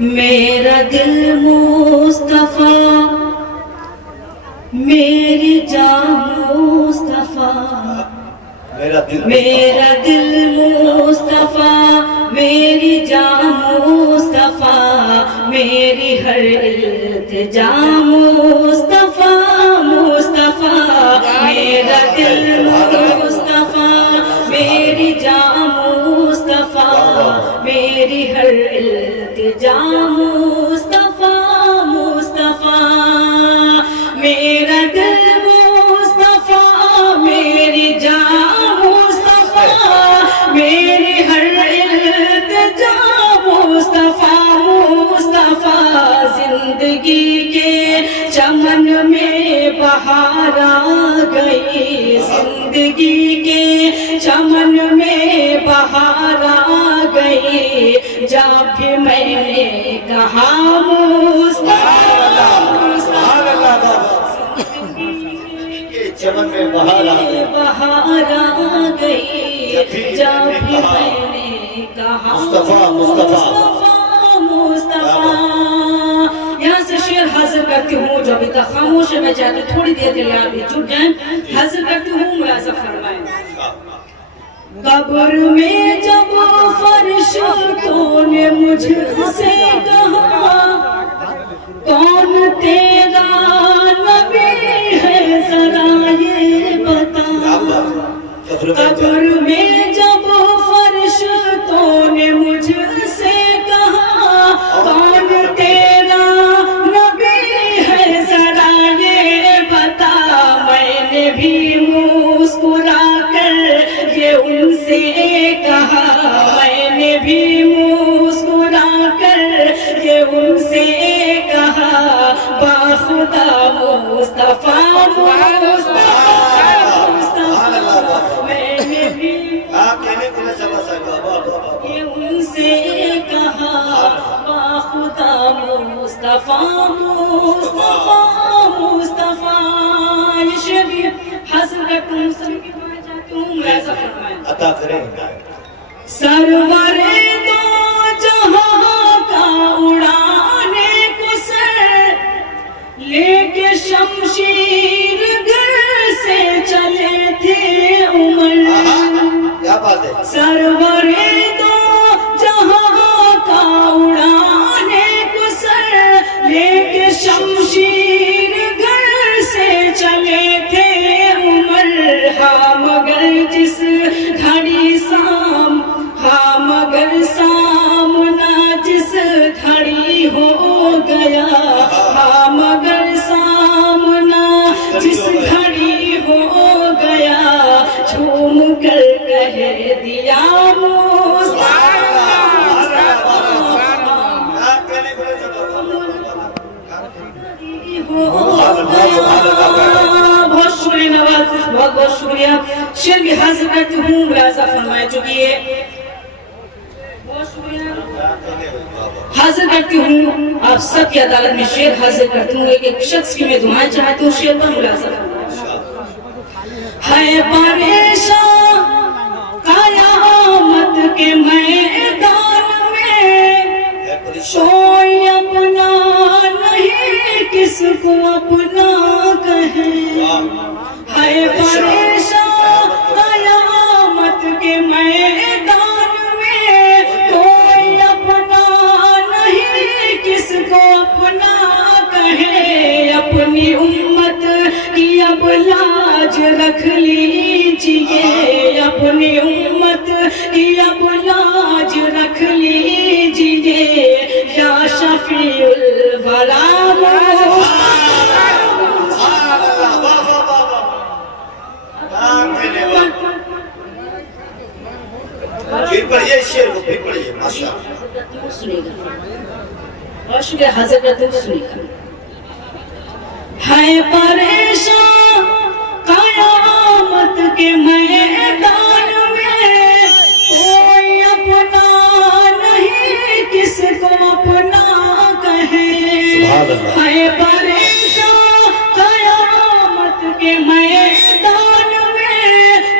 मेरा दिल मुस्तफा, मेरी जान मुस्तफा, मेरा दिल मुस्तफा, मेरी जान मुस्तफा, मेरी हर इल्तिजा मुस्तफा मुस्तफा, मेरा दिल मुस्तफा, मेरी जान मुस्तफा, मेरी हर इल्तिजा मुस्तफा मुस्तफा, मेरा दिल मुस्तफा, मेरी जान मुस्तफा, मेरी हर इल्तिजा मुस्तफा मुस्तफा, जिंदगी के चमन में बहार आ गई, जिंदगी के चमन में बहार आ गई, जब भी मैंने कहा मुस्तफा चमन में बहार आ गई, जब भी मैंने कहा मुस्तफा मुस्तफा मुस्तफा। यहाँ से शेर हाजिर करती हूँ, जो अभी तक खामोश है, मैं चाहती हूँ थोड़ी देर के लिए आप भी जुट जाएं। हाजिर करती हूँ, मुलाज़ा फरमाएं। कब्र में जब फरिश्तों ने मुझसे कहा, कौन तेरा नबी है जरा ये बता। कब्र में जब फरिश्तों ने मुझसे कहा, कौन तेरा नबी है जरा ये बता। मैंने भी मुस्कुरा कर ये उनसे कहा, मैंने भी मुस्कुरा कर ये उनसे कहा, बाखुदा मुस्तफा मुस्तफा मुस्तफा, मैंने भी ये उनसे कहा, बाखुदा मुस्तफा मुस्तफा मुस्तफा। ये शेर भी हासिल करती हूँ, सभी की दुआ चाहती हूँ, मुलाज़ा फरमाएं। अता करें सरवरे दो जहां का उड़ाने को सर, लेके शमशीर घर से चले थे उमर। क्या बात है। सरवरे दो जहां का उड़ाने को सर, लेके शमशीर घर से चले थे उमर। हाँ मगर जिस घड़ी हाँ मगर सामना जिस घड़ी हो गया, हाँ मगर सामना जिस घड़ी हो गया, झूम कर कह दिया बहुत शुक्रिया नवाज, बहुत बहुत शुक्रिया। शेर भी हाजिर करती हूँ, मुलाज़ा फरमाए चुकी है। बहुत शुक्रिया हाजिर करती हूँ, आप सब की अदालत में शेर हाजिर करती हूँ। एक शख्स की मैं दुआएं चाहती हूँ, शेर पर मुलाज़ा है। परेशान क़यामत के मैदान में, कोई अपना नहीं किसको अपना कहे। है परेशान क़यामत के मैदान में, कोई अपना नहीं किसको अपना कहे। अपनी उम्मत की अब लाज रख लीजिए, अपनी उम्मत की अब लाज रख लीजिए, या शफीउल वरा। पढ़िए शेर को फिर पढ़िए माशाअल्लाह। और शुक्रिया हाजिर करते हुए सुनिएगा। है परेशान क़यामत के मैदान में, कोई अपना नहीं किसको अपना कहे। है परेशान क़यामत के मैदान में,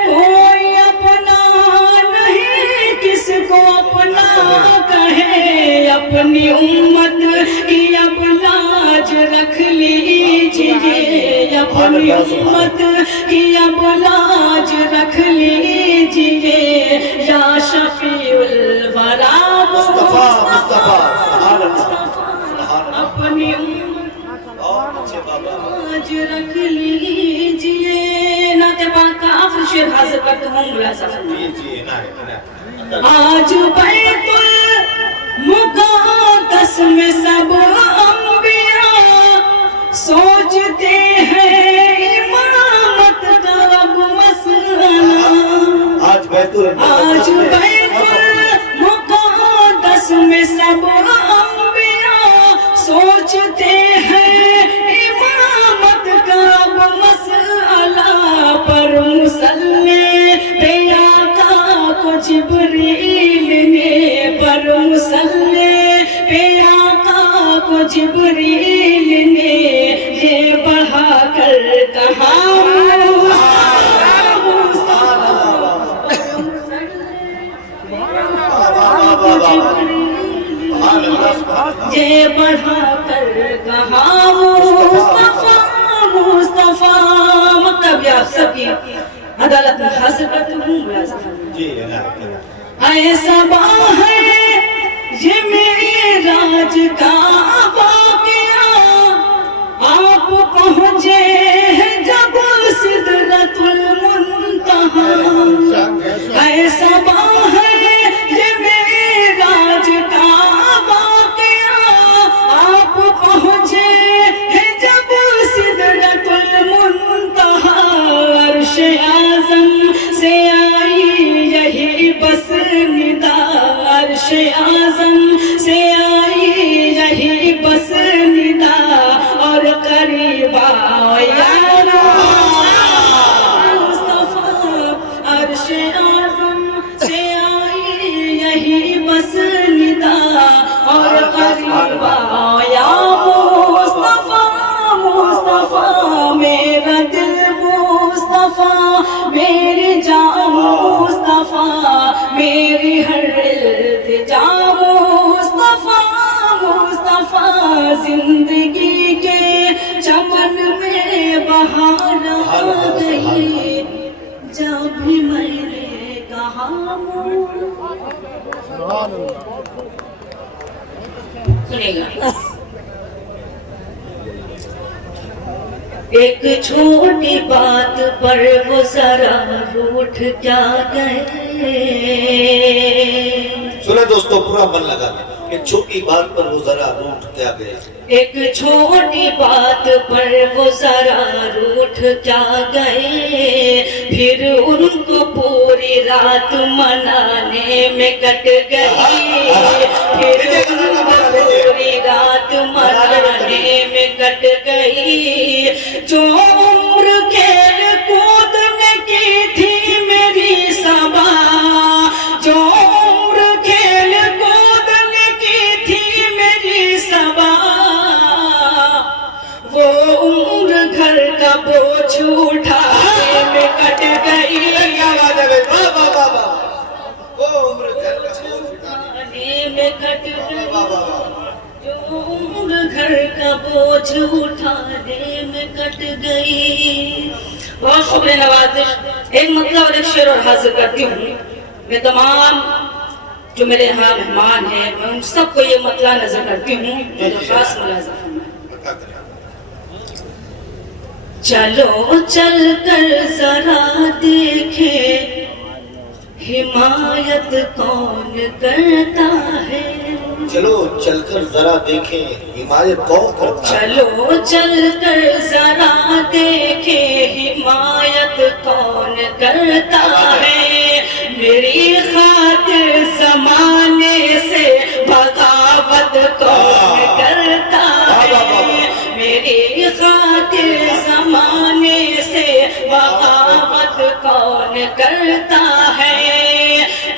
कोई अपना नहीं अपनी उम्मत की अब लाज रख लीजिए, अपनी उम्मत की अब लाज रख लीजिए, या शफीउल वरा मुस्तफा मुस्तफा अपनी लाज रख लीजिए। नाते पाक का आखिरी शेर हाजिर करता हूँ मुलाज़ा फरमाइए। जी ना आज बैतुल मुक़द्दस में सब अंबिया सोचते हैं इमामत का अब मसला। आज बैतुल मुक़द्दस में सब अंबिया सोचते हैं इमामत का अब मसला। पर मुसल्ले पे आका को जिब्रील ने, पर मुसल्ले पे आका को जिब्रील ने ये बढ़ा कर कहा ये बढ़ा कर कहा मुस्तफा मुस्तफा। मतलब ये आप सबकी अदालत में हाजिर करते हूँ मुलाज़ा फरमाइए। जी ना ऐसा है ये मेराज का वाक़या, आप पहुँचे हैं जब सिदरतुल मुंतहा। ऐसा है ये मेराज का वाक़या, आप पहुँचे हैं जब सिदरतुल मुंतहा। अर्श आज़म से आई यही बस निदा, अर्श आज़म से आई यही बस निदा, और करीब आओ यारो मुस्तफा। अर्श आज़म से आई यही बस निदा, और करीब आओ या मुस्तफा मुस्तफा। मेरा दिल मुस्तफा, मेरी जान मुस्तफा, मेरी हर इल्तिजा मुस्तफा मुस्तफा। जिंदगी के चमन में बहार आ गई, जब भी मैंने कहा सुनेगा। एक छोटी बात पर वो जरा रूठ क्या गए। सुने दोस्तों, पूरा मन लगा दे। एक छोटी बात पर वो जरा रूठ क्या गया। एक छोटी बात पर वो जरा रूठ क्या गए, फिर उनको पूरी रात मनाने में कट गई, फिर उनको पूरी रात मनाने में कट गई। जो उम्र खेल कूद में की थी मेरी सबा, जो उम्र खेल कूद में की थी मेरी सबा, वो उम्र घर का बोझ उठाने में कट गई। वो उम्र घर का बोझ उठाने में कट गई, जो उम्र घर का बोझ उठाने में कट गई। बहुत शुक्रिया नवाजिश। एक मतलब और एक शेर और हाजिर करती हूँ। मैं तमाम जो मेरे यहाँ मेहमान हैं, मैं उन सबको ये मतला नजर करती हूँ। खास मुलाज़ा फरमाएं। चलो चल कर जरा देखे हिमायत कौन करता है। चलो चलकर जरा देखें हिमायत कौन करता है। चलो चलकर जरा देखे हिमायत कौन करता है। मेरी खातिर जमाने से बगावत कौन करता है। मेरी खातिर जमाने से बगावत कौन करता है।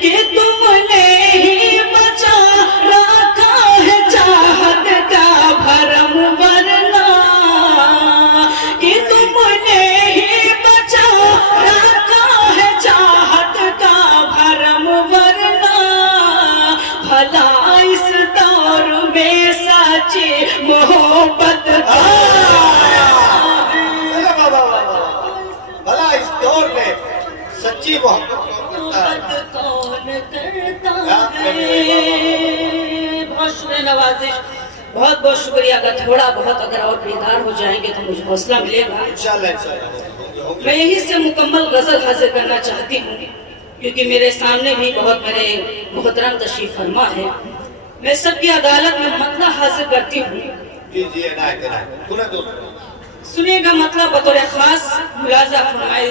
कि तुमने ही बचा रखा है चाहत का भरम, वरना कि तुमने ही बचा रखा है चाहत का भरम, वरना भला इस दौर सच्ची मोहब्बत भला इस दौर में सच्ची मोहब्बत कौन करता है। बहुत शुक्रिया नवाजिश, बहुत बहुत शुक्रिया। अगर थोड़ा बहुत अगर और बेदार हो जाएंगे तो मुझे हौसला मिलेगा। इंशाल्लाह। मैं यही से मुकम्मल गजल हाजिर करना चाहती हूँ, क्योंकि मेरे सामने भी बहुत मेरे मोहतरम तशरीफ फरमा है। मैं सबकी अदालत में मतला हाजिर करती हूँ। सुनेगा मतलब बतौर खास मुलाजा फरमाए,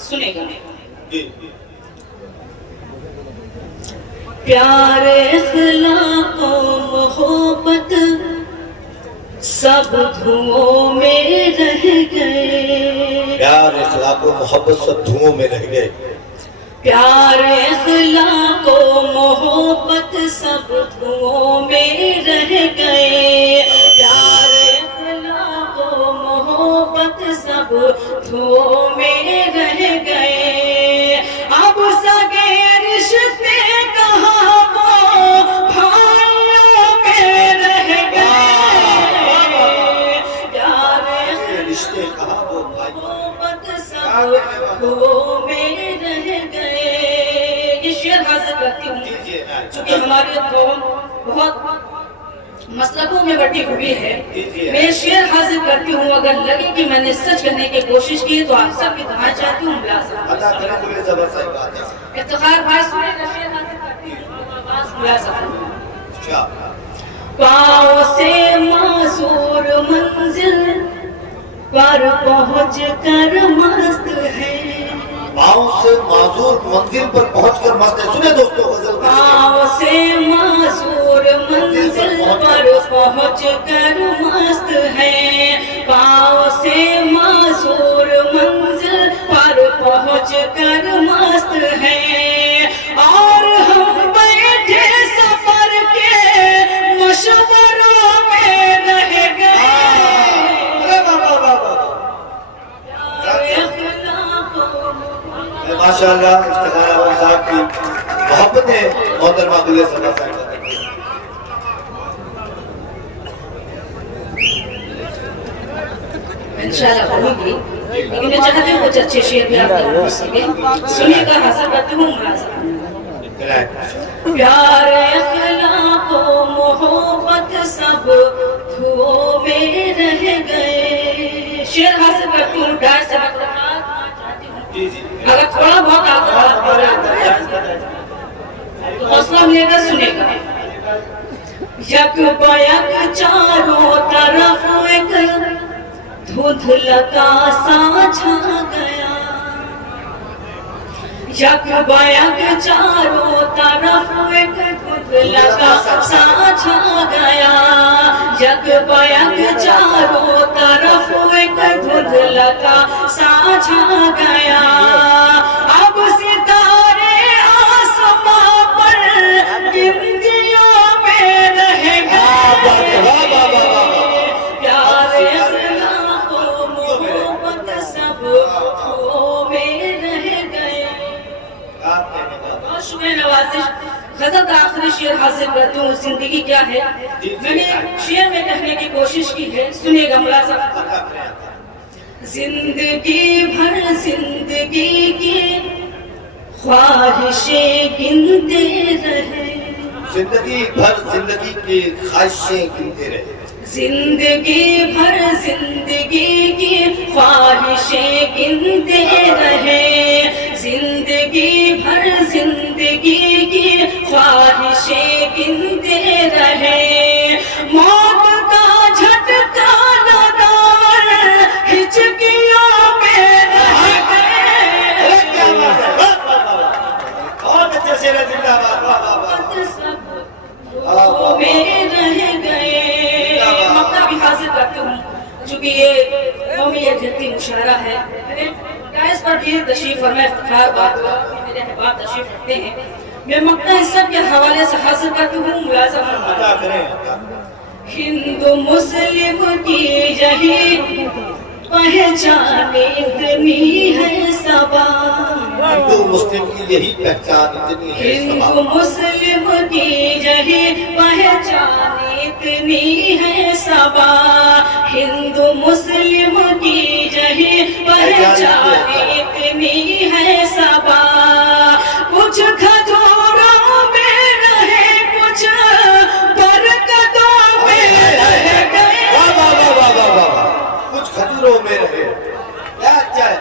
सुनेगा। प्यार इख्लाक़ो मोहब्बत सब धुओं में रह गए। प्यार इख्लाक़ो मोहब्बत सब धुओं में रह गए। प्यार इख्लाक़ो मोहब्बत सब धुओं में रह गए। प्यार इख्लाक़ो मोहब्बत सब धुओं में रह गए। अब सगे रिश्ते कहाँ वो भाइयों में रह गए। प्यार रिश्ते कहाँ वो भाई मोहब्बत सब धुओं में रह गए। ये शेर हाजिर करती हूँ क्योंकि हमारी कौम बहुत मसलकों में बटी हुई है। मैं शेर हाजिर करती हूँ, अगर लगे कि मैंने सच कहने की कोशिश की तो आप सबकी दुआ चाहती हूँ। इफ्तिखार भाई सुनेगा, शेर हाजिर करती हूँ। पाँव से मासूर मंजिल पर पहुँच कर मस्त है। पाँव से मासूर मंजिल पर पहुंचकर मस्त है। सुने दोस्तों गजल। पाँव से मासूर मंजिल पर पहुँच कर मस्त है। पाँव से मासूर मंजिल पर पहुँच कर मस्त है। और हम बैठे सफर के मशवरों में रह गए। माशाअल्लाह इफ्तिखार अहमद साहब की मोहब्बत है। मोहतरमा दुल्हे सभा साहब इंशाल्लाह पढ़ूंगी, लेकिन मैं चाहती हूँ कुछ अच्छे शेर भी आपके सुनिएगा। हासिल करती हूँ मुलाज़ा। प्यार इख्लाक़ो मोहब्बत सब धुओं में रह गए। शेर हासिल करती हूँ। डांस से अगर थोड़ा बहुत आपको तो हौसला मिलेगा, सुनेगा। यक बयक चारों तरफ एक धुंधलका सा छा गया। यक बयक चारों तरफ एक धुंधलका सा छा गया। यक बयक चारों तरफ एक धुंधलका सा छा गया। अब सितारे आसमां पर बिंदियों में रह गए। प्यार इख्लाक़ो मोहब्बत सब धुओं में रह गए। शुक्रिया नवाजिश। गजल का आखिरी शेर हासिल करती हूँ। जिंदगी क्या है, मैंने शेर में कहने की कोशिश की है, सुनिएगा मुलाज़ा। जिंदगी भर जिंदगी की ख्वाहिशें गिनते रहे। जिंदगी भर जिंदगी की ख्वाहिशें गिनते रहे। जिंदगी भर जिंदगी की ख्वाहिशें गिनते रहे। जिंदगी भर जिंदगी की ख्वाहिशें गिनते रहे। मौत का झटका लगार हिचकियों में रह गए। बहुत अच्छे शेर है। जिंदाबाद। सब धुओं में रह गए। मक्ता भी हासिल करती हूँ चूंकि ये कौमी यकजहती मुशायरा है। इस पर भी तशरीफ फरमा इफ्तिखार बात मेरे अहबाब तशरीफ रखते हैं। मैं मक्ता इस सब के हवाले से हासिल करती हूँ। मुलाज़ा फरमाता हिंदू मुस्लिम की यही पहचान इतनी है सबा। हिंदू मुस्लिम की यही पहचान इतनी है हिंदू मुस्लिम की यही पहचान इतनी है सबा, हिंदू मुस्लिम की यही पहचान इतनी है सबा। कुछ खजूरों में रहे, कुछ बरकतों में रह गए। कुछ खजूरों में रहे, क्या अच्छा है।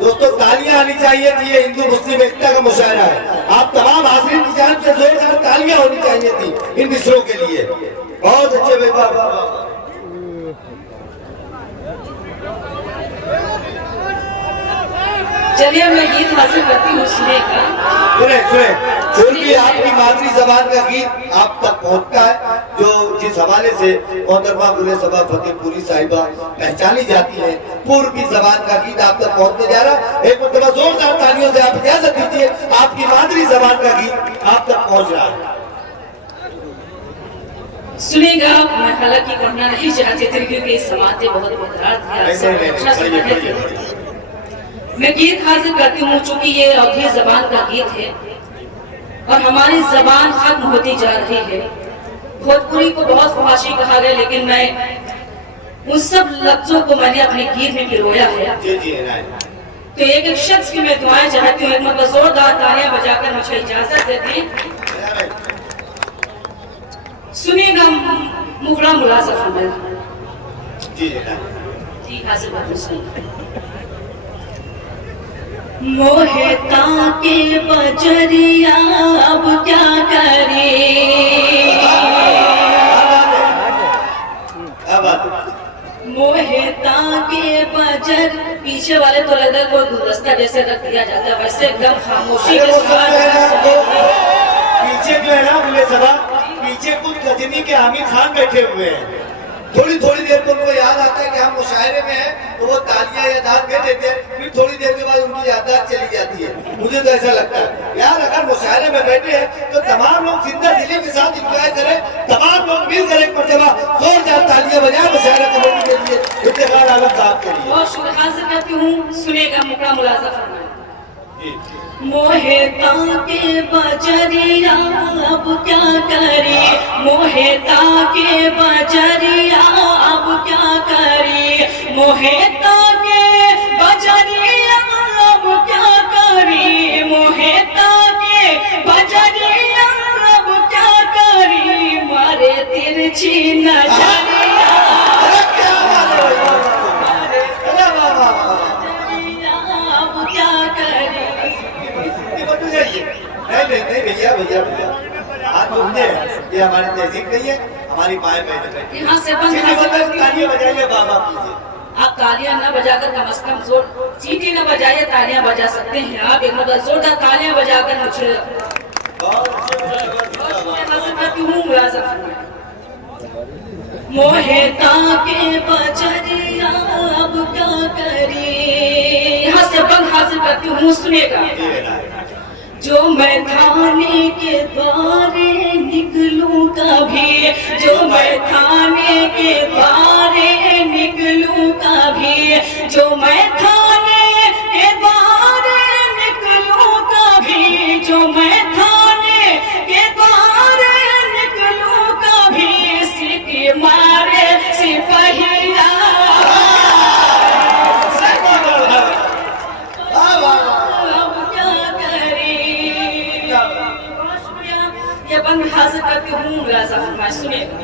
दोस्तों तालियां आनी चाहिए थी, ये हिंदू मुस्लिम एकता का मुशायरा है। आप तमाम हाज़रीन की जान से जोरदार तालियां होनी चाहिए थी इन मिसरों के लिए। बहुत अच्छे भाई, वाह वाह वाह। चलिए मैं गीत हासिल करती हूँ सुने का। सुने सुने, फिर भी आपकी मादरी जबान का गीत आप तक पहुंचता है, जो जिस हवाले से मोहतरमा गुले सबा फतेहपुरी साहिबा पहचानी जाती है, पूर्व की जबान का गीत आप तक पहुंचने जा रहा है। एक मतलब जोरदार तालियों से आप इजाजत दीजिए, आपकी मादरी जबान का गीत आप तक पहुंच रहा है। सुनेगा। मैं हालांकि कहना नहीं चाहती थी क्योंकि समातें बहुत मैं गीत हासिल करती हूँ, चूंकि ये अवधी जबान का गीत है और हमारी जबान खत्म होती जा रही है। भोजपुरी को बहुत फहाशी कहा गया, लेकिन मैं उन सब लफ्जों को मैंने अपने गीत में पिरोया है। तो एक एक शख्स की मैं दुआएं चाहती हूँ, एक मतलब जोरदार तालियां बजाकर मुझे इजाजत देती। सुनिएगा मुगरा मुलाज़ा जी हासिल करती हूँ। मोहता के बजरिया अब क्या करे, मोहता के बजर। पीछे वाले तो लगता है कोई गुलदस्ता जैसे रख दिया जाता है, वैसे एकदम खामोशी के साथ पीछे जो है ना बोले सबा, पीछे कुछ गजनी के आमिर खान बैठे हुए हैं। थोड़ी थोड़ी देर को उनको याद आता है कि हम मुशायरे में हैं, तो वो तालियां या दाद दे देते हैं, फिर थोड़ी देर के बाद उनकी याददाश्त चली जाती है। मुझे तो ऐसा लगता है यार, अगर मुशायरे में बैठे हैं तो तमाम लोग जिंदा दिली के साथ इंजॉय करें, तमाम लोग मिलकर एक मरतबा जोरदार तालियां बजाएं मुशायरा कमेटी के लिए, इफ्तिखार आलम साहब के लिए। बहुत शुक्र हासिल करती हूँ। सुनेगा मुकरा मुलाज़ा फरमाए। मोहता के बजरिया अब क्या करे, मोहता के बजरिया अब क्या करे, मोहता के बजरिया अब क्या करे, मोहता के बजरिया अब क्या करे, मारे तिरछी नजरिया अब क्या करे। नहीं भैया भैया भैया, आज हमने ये हमारी तहजीब नहीं है, हमारी माएं बहनें बैठी हैं। यहाँ से बंद तालियां बजाइए, बाबा कीजिए। आप तालियां न बजाकर कम से कम जोर चीटी न बजाइए, तालियां बजा सकते हैं आप। एक मतलब जोरदार तालियां बजाकर मुझे मोहता के बजरिया अब क्या करे। यहाँ से बंद हासिल करती हूँ, सुनेगा। जो मैं थाने के द्वारे निकलूं कभी, जो मैं थाने के द्वारे निकलूं कभी, जो मैं थाने के द्वारे निकलूं कभी, जो मैं थाने के द्वारे निकलूं कभी, सीटी मारे सिपहिया बंद हासिल करती हूँ। मुलाज़ा फरमाए, सुनिएगा।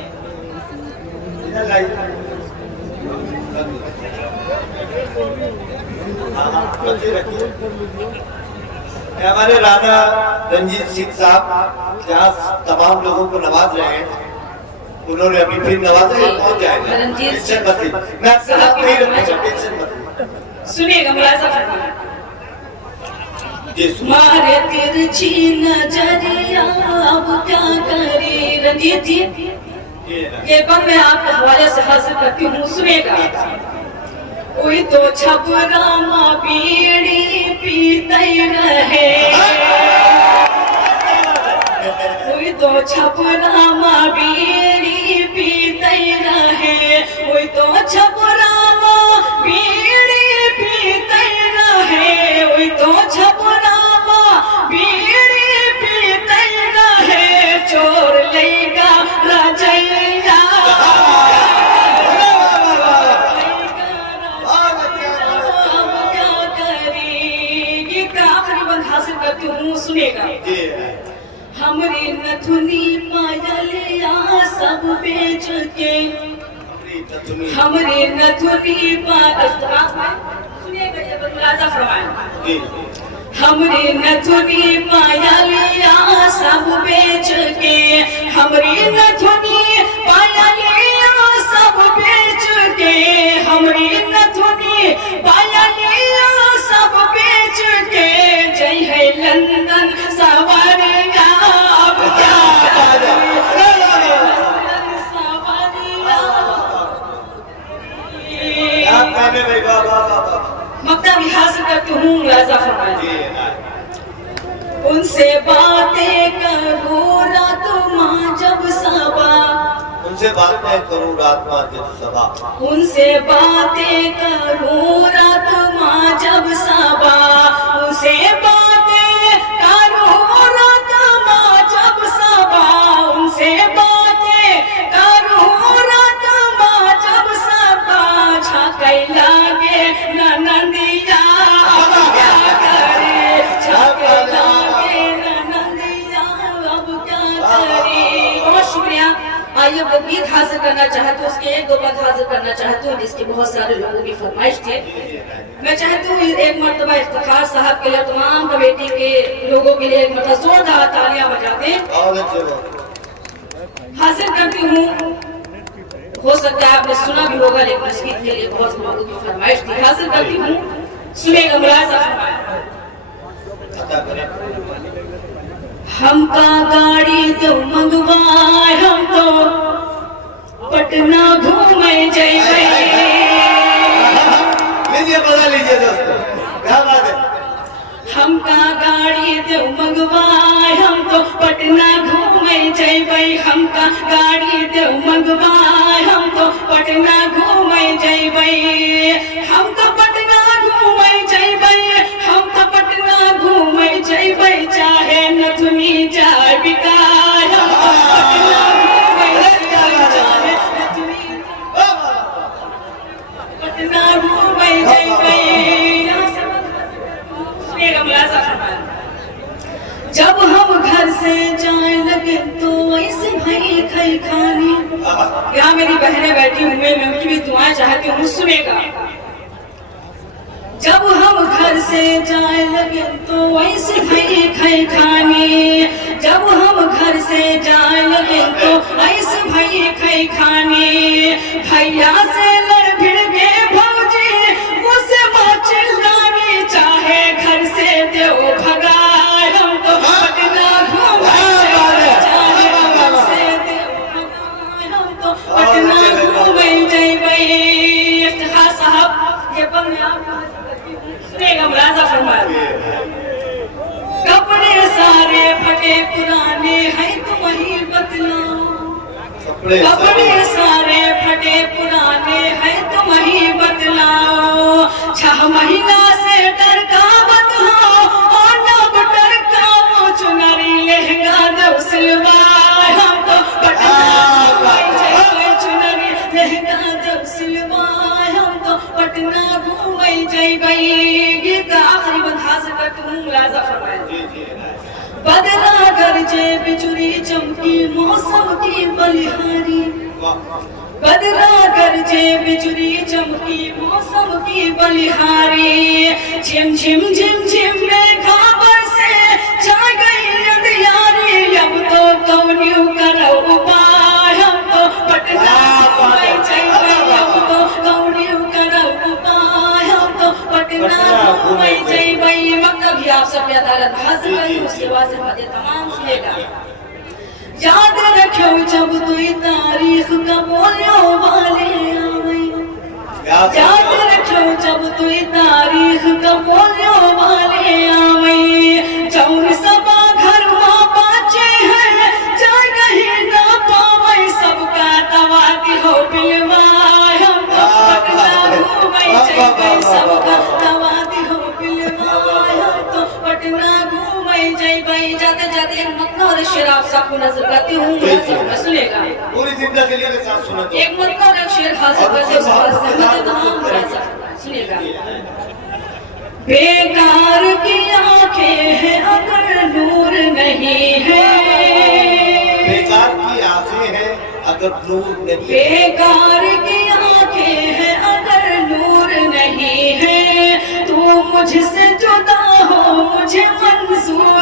हमारे राणा रंजीत सिंह साहब जहाँ तमाम लोगों को नवाज रहे हैं, उन्होंने अभी फिर नवाजा, पहुंच जाएगा। टेंशन मत लीजिए, मैं आपसे बात नहीं रखूंगा, टेंशन मत लीजिए। सुनिएगा मुलाज़ा फरमाए। मारे तिरछी नजरिया अब क्या करे। रंजीत जी ये बंद मैं आपके हवाले से हासिल करती हूँ, सुनेगा। कोई तो छपरामा बीड़ी पीते रहे, कोई तो छपरामा बीड़ी पीते रहे, कोई तो छपरामा बीड़ी पीते रहे, कोई तो छपरा हमरे नथुनी पायलिया सब बेच के, हमरे नथुनी मुलाजा फरमाएं, हमरे नथुनी पायलिया सब बेच के, हमरे नथुनी पायलिया सब बेच के, हमरे नथुनी पायलिया सब बेच के, जय है लंदन सवारिया अब क्या मक्ता भी हासिल करती हूँ मुलाजा फरमाएं, उनसे बातें करो रात माँ जब सबा, उनसे बातें करो रात माँ जब सबा, उनसे बातें करो रात माँ जब सबा, उनसे बातें करो रात माँ जब सबा, उनसे बातें करो रात माँ जब सबा, झांकै लागे ननदिया अब क्या करे, झांकै लागे ननदिया अब क्या करे। बहुत शुक्रिया। आइए वो गीत हासिल करना चाहती हूँ, उसके एक दो बात हासिल करना चाहती हूँ जिसकी बहुत सारे लोगों की फरमाइश थी। मैं चाहती हूँ एक मर्तबा इफ्तिखार साहब के लिए, तमाम कमेटी के लोगों के लिए एक मरतबा जोरदार तालियां बजा दें। हासिल करती हूँ, हो सकता है आपने सुना भी होगा, लेकिन इस गीत के लिए बहुत लोगों की फरमाइश थी। हासिल करती हूँ, सुनिएगा मुलाजा। हमका गाड़ी तो मंगवाए, हम तो पटना घूमे जाइए। लीजिए बता लीजिए दोस्तों, क्या बात है। हमका गाड़ी तो मंगवाए, हम तो पटना घूमे जाइए। हमका गाड़ी तो मंगवाए, हम तो पटना घूमे जाइए। हम तो पटना घूमे जाइए, हम तो पटना घूमे जाइए, चाहे नथुनी जाए बिकाए, हम तो पटना घूमे जाइए, चाहे नथुनी पटना घूमे जाइए। जब हम घर से जाए लगे तो ऐसे भाई खाई खानी, यहाँ मेरी बहनें बैठी हुई, मैं उनकी भी दुआएं चाहती हूँ, सुनेगा। जब हम घर से जाए लगे तो ऐसे भाई खाई खानी, जब हम घर से जाए लगे तो ऐसे भाई खाई खानी, भैया से लड़ भिड़ के भौजी मुझसे माँ चिल्लानी, चाहे घर से देव भगाए, हम तो पटना घूमे जाइए, चाहे घर से देव भगाए, हम तो पटना घूमे जाइए। इफ्तिखार साहब ये पर मैं आपको सुनेगा मुलाजा फरमाएं। कपड़े सारे फटे पुराने हैं तुम ही बदलाओ, कपड़े सारे फटे पुराने हैं तुम ही बदलाओ, 6 महीना से डरका मत हो और नब डरका वो चुनरी लहंगा दो सिलवाए, हम तो पटना घूमे चुनरी लहंगा दो सिलवाए, हम तो पटना घूमे जाइए। गीत आखिरी बंद हासिल करती हूँ, मुलाजा फरमाएं। बदला गरजे बिजुली चमकी मौसम की बलिहारी, बदला गरजे बिजुली चमकी मौसम की बलिहारी, झिम झिम झिम झिम मेघा बरसे छा गई अंधियारी, अब तो कौनियो करो उपाय, हम तो पटना घूमे जाइए, अब तो कौनियो करो उपाय, हम तो पटना घूमे जाइए। मक्का भी आप सब अदालत हासिल करें, उसके बाद से मजे तमाम सुनेगा। याद रखो जब तुई तारीख का बोलो वाले आवे, याद रखो जब तुई तारीख का बोलो वाले आवे, जौन सबा घर माँ बाचे हैं जा कहीं ना पावे, सबका तवाती हो बिलवाए, हम तो पटना घूमे जाइए, सबका तवाती हो बिलवाए, हम तो पटना घूमे जाइए। जाते जाते एक मतलब और शेर आप सबको नजर करती हूँ, सुनेगा। पूरी जिंदगी के लिए साथ सुनो। एक मतलब और एक शेर हासिल करते सुनेगा। बेकार की आंखें हैं अगर नूर नहीं अगर नूर नहीं है। बेकार की आंखें हैं अगर नूर नहीं है, तो मुझसे जुदा हो मुझे मंजूर